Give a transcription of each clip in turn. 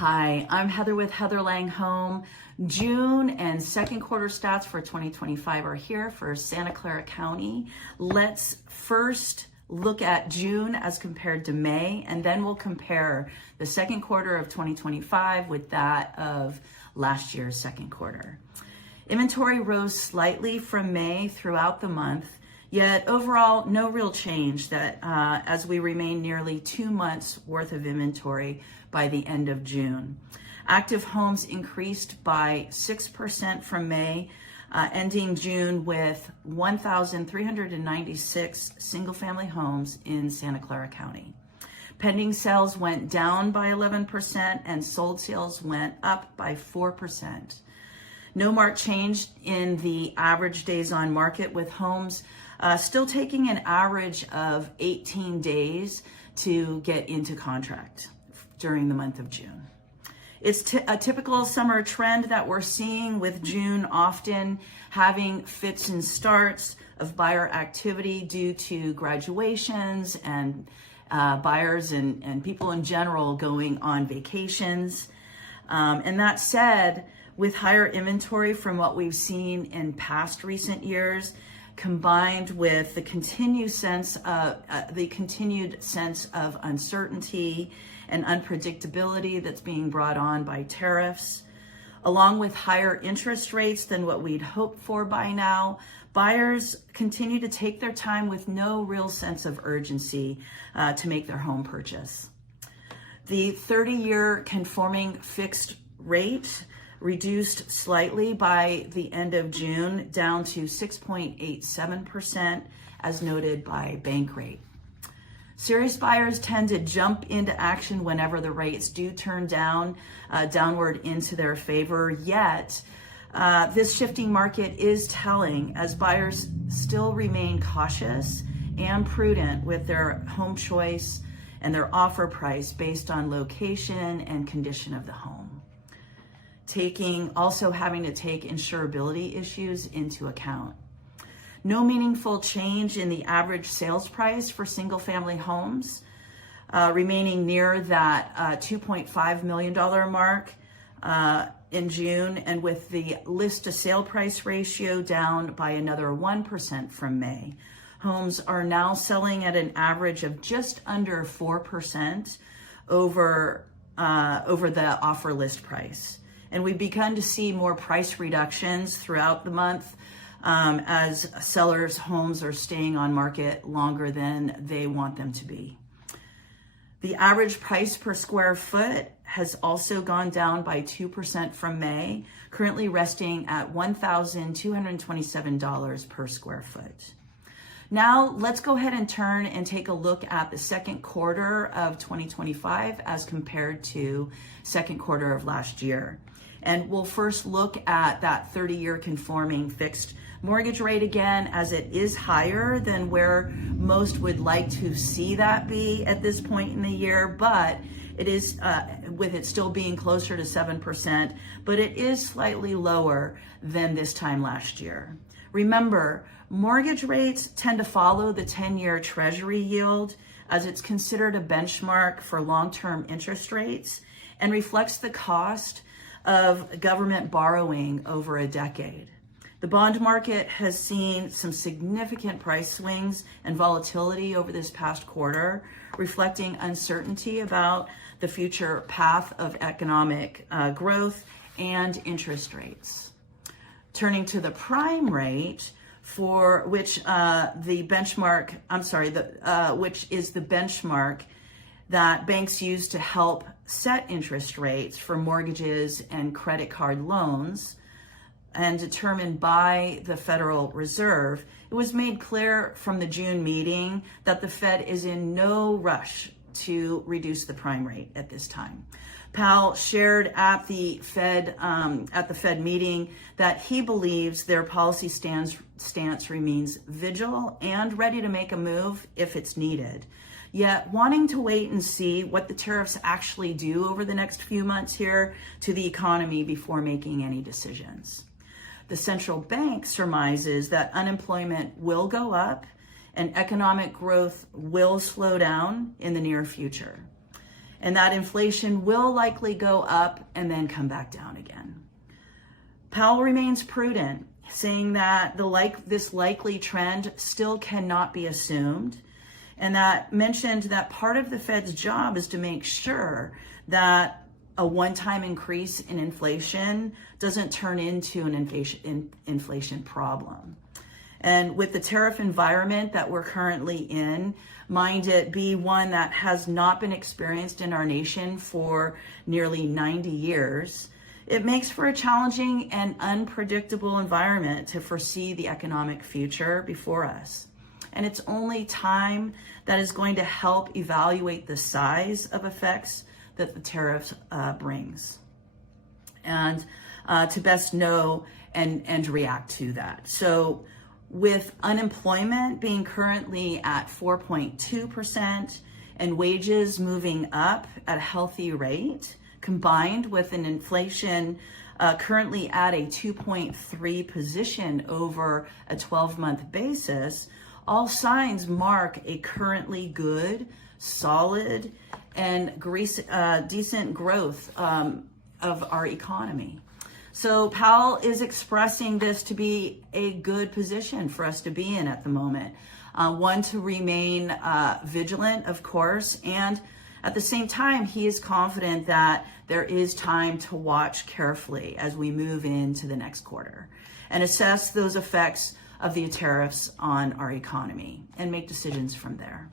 Hi, I'm Heather with Heather Lange Home. June and second quarter stats for 2025 are here for Santa Clara County. Let's first look at June as compared to May, and then we'll compare the second quarter of 2025 with that of last year's second quarter. Inventory rose slightly from May throughout the month, yet overall no real change as we remain nearly 2 months worth of inventory by the end of June. Active homes increased by 6% from May, ending June with 1,396 single-family homes in Santa Clara County. Pending sales went down by 11% and sold sales went up by 4%. No marked change in the average days on market, with homes still taking an average of 18 days to get into contract during the month of June. It's a typical summer trend that we're seeing, with June often having fits and starts of buyer activity due to graduations and buyers and people in general going on vacations. And that said, with higher inventory from what we've seen in past recent years, combined with the continued sense of uncertainty and unpredictability that's being brought on by tariffs, along with higher interest rates than what we'd hoped for by now, buyers continue to take their time with no real sense of urgency to make their home purchase. The 30-year conforming fixed rate reduced slightly by the end of June, down to 6.87%, as noted by Bankrate. Serious buyers tend to jump into action whenever the rates do turn downward into their favor. Yet, this shifting market is telling, as buyers still remain cautious and prudent with their home choice and their offer price based on location and condition of the home. Also having to take insurability issues into account. No meaningful change in the average sales price for single family homes, remaining near that $2.5 million mark in June, and with the list to sale price ratio down by another 1% from May. Homes are now selling at an average of just under 4% over the offer list price. And we've begun to see more price reductions throughout the month as sellers' homes are staying on market longer than they want them to be. The average price per square foot has also gone down by 2% from May, currently resting at $1,227 per square foot. Now let's go ahead and turn and take a look at the second quarter of 2025 as compared to second quarter of last year. And we'll first look at that 30-year conforming fixed mortgage rate again, as it is higher than where most would like to see that be at this point in the year, but it is, with it still being closer to 7%, but it is slightly lower than this time last year. Remember, mortgage rates tend to follow the 10-year Treasury yield, as it's considered a benchmark for long-term interest rates and reflects the cost of government borrowing over a decade. The bond market has seen some significant price swings and volatility over this past quarter, reflecting uncertainty about the future path of economic growth and interest rates. Turning to the prime rate, for which which is the benchmark that banks use to help set interest rates for mortgages and credit card loans, and determined by the Federal Reserve. It was made clear from the June meeting that the Fed is in no rush to reduce the prime rate at this time. Powell shared at the Fed meeting that he believes their policy stance remains vigilant and ready to make a move if it's needed, yet wanting to wait and see what the tariffs actually do over the next few months here to the economy before making any decisions. The central bank surmises that unemployment will go up and economic growth will slow down in the near future. and that inflation will likely go up and then come back down again. Powell remains prudent, saying that this likely trend still cannot be assumed, and that mentioned that part of the Fed's job is to make sure that a one-time increase in inflation doesn't turn into an inflation problem. And with the tariff environment that we're currently in, mind it be one that has not been experienced in our nation for nearly 90 years, it makes for a challenging and unpredictable environment to foresee the economic future before us. And it's only time that is going to help evaluate the size of effects that the tariffs brings, and to best know and react to that. So with unemployment being currently at 4.2% and wages moving up at a healthy rate, combined with an inflation currently at a 2.3 position over a 12-month basis, all signs mark a currently good, solid, and decent growth of our economy. So Powell is expressing this to be a good position for us to be in at the moment. One, to remain vigilant, of course, and at the same time, he is confident that there is time to watch carefully as we move into the next quarter and assess those effects of the tariffs on our economy and make decisions from there.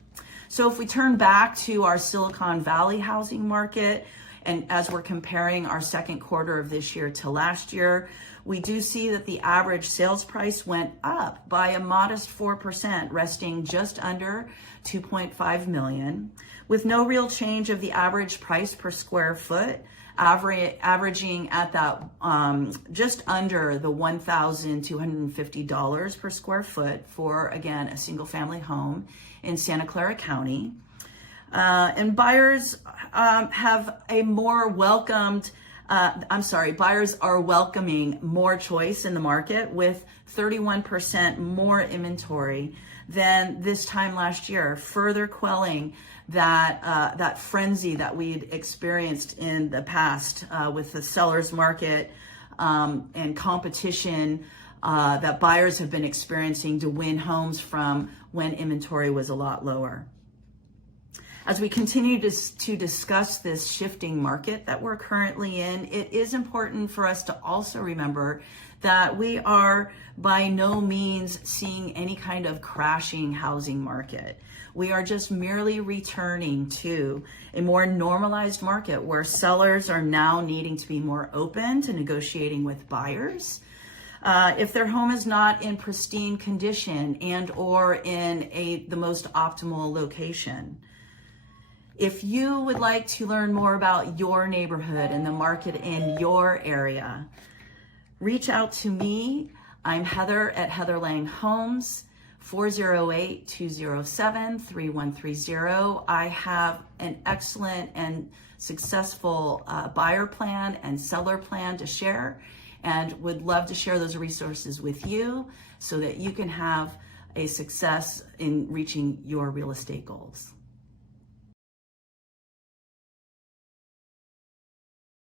So if we turn back to our Silicon Valley housing market, and as we're comparing our second quarter of this year to last year, we do see that the average sales price went up by a modest 4%, resting just under $2.5 million, with no real change of the average price per square foot, averaging at that just under the $1,250 per square foot for, again, a single family home in Santa Clara County. And buyers have a more buyers are welcoming more choice in the market with 31% more inventory than this time last year, further quelling that frenzy that we'd experienced in the past with the seller's market and competition that buyers have been experiencing to win homes from when inventory was a lot lower. As we continue to discuss this shifting market that we're currently in, it is important for us to also remember that we are by no means seeing any kind of crashing housing market. We are just merely returning to a more normalized market where sellers are now needing to be more open to negotiating with buyers. If their home is not in pristine condition and or in the most optimal location. If you would like to learn more about your neighborhood and the market in your area, reach out to me. I'm Heather at Heather Lange Homes, 408-207-3130. I have an excellent and successful buyer plan and seller plan to share, and would love to share those resources with you so that you can have a success in reaching your real estate goals.